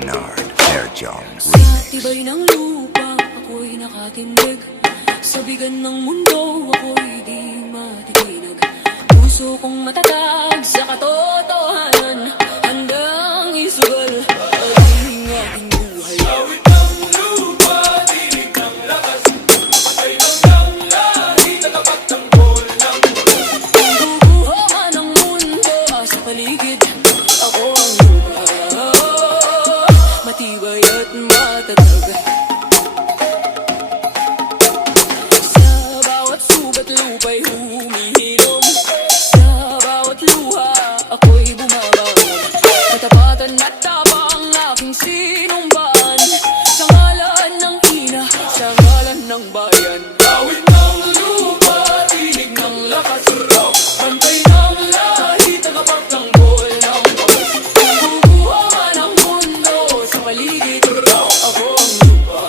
Leonard Air Jones Remix. Sa tibay ng lupa, ako'y nakatindig. Sa bigan ng mundo, ako'y di matitinag. Puso kong matatag sa katotohanan, handang isugal ang aking buhay. Awit ng lupa, tinig ng lakas, patay ng lahi, tagapagtanggol ng bagas. Kung bubuho man ang mundo sa paligid, ako ang lupa, matibay at matatag. Sa bawat sugat lupa'y humihilom, sa bawat luha ako'y bumabangon. Katapatan at tapang aking sinumbaan, sa ngalan ng ina, sa ngalan ng bayan. Awit ng lupa, tinig ng lakas, bantay ng lahi, tagapagtanggol ng bagas. Kung bubuho man ang mundo sa paligid, ako ang lupa,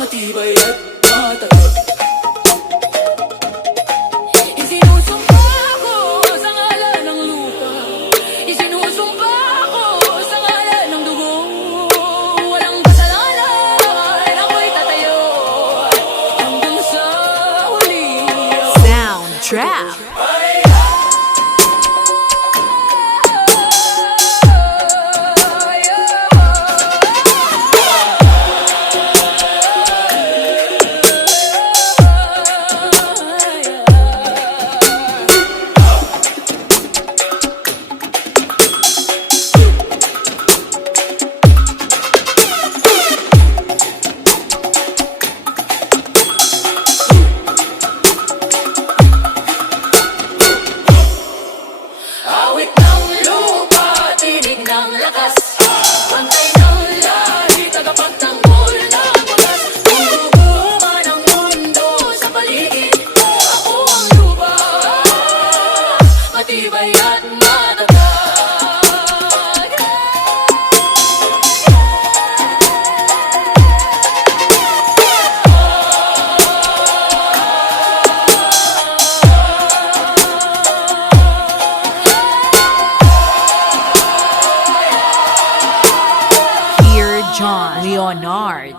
matibay at matatag. Isinusumpa ako sa ngalan ng lupa, isinusumpa ako sa ngalan ng dugo. Walang kasalanan, ako'y tatayo hanggang sa huli. Soundtrap. Awit ng lupa, tinig ng lakas, bantay ng lahi, tagapagtanggol ng bagas. Kung bubuo man ang mundo sa paligid, ako ang lupa, matibay at matatag. John Leonard